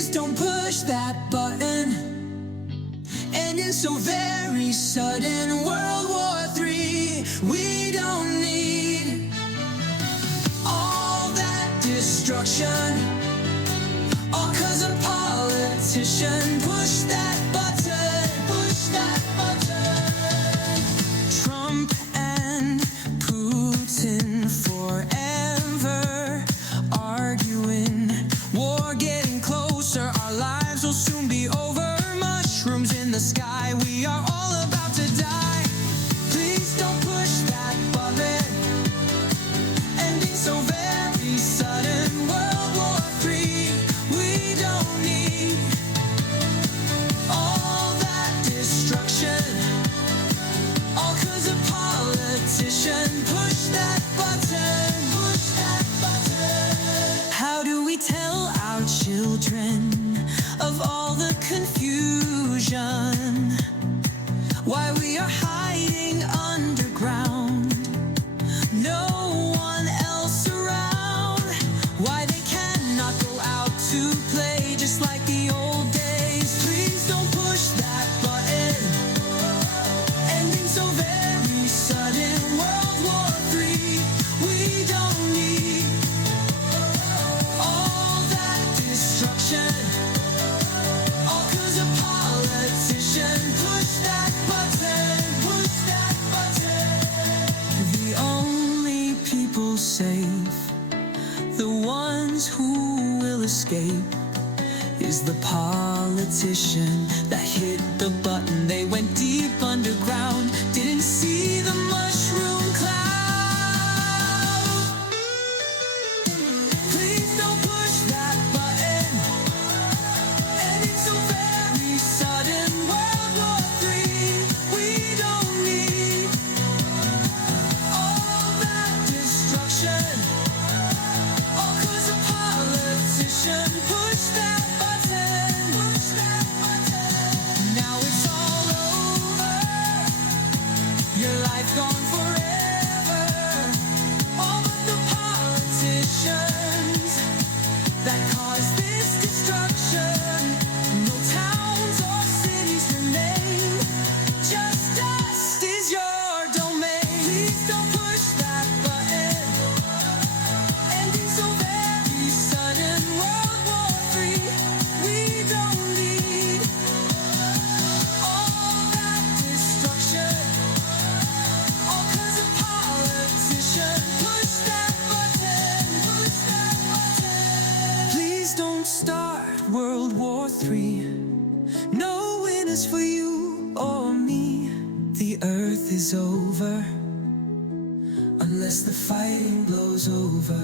Please don't push that button. Ending so very sudden. World War III, we don't need all that destruction, all 'cause a politician pushed that button, push that button. Trump and Putin forever arguing, war getting closer, our lives will soon be over. Mushrooms in the sky, we are all about to die. Please don't push that button. Ending so very sudden. World War III, we don't need all that destruction, all 'cause a politician pushed that button, push that button. How do we tell our children of all the confusion? Why we are hiding underground, no one else around. Why they cannot go out to play just like the old days. Please don't push that button. Ending so very sudden. World War III, we don't need all that destruction, all 'cause a politician pushed that button, push that button. The only people safe, the ones who will escape, is the politician that hit the button. They went deep underground, didn't see the mushroom cloud. Please don't push that button. Ending so very sudden. World War III, we don't need all that destruction, all 'cause a politician pushed that button, push that button. Now it's all over, your life gone forever. All but the politicians that caused this destruction. No towns or cities remain, just dust is your domain. Please don't push that button. Ending so very sudden. World War III, we don't need all that destruction, all 'cause a politician pushed that button, push that button. Please don't start World War III. No winners for you or me. The earth is over unless the fighting blows over.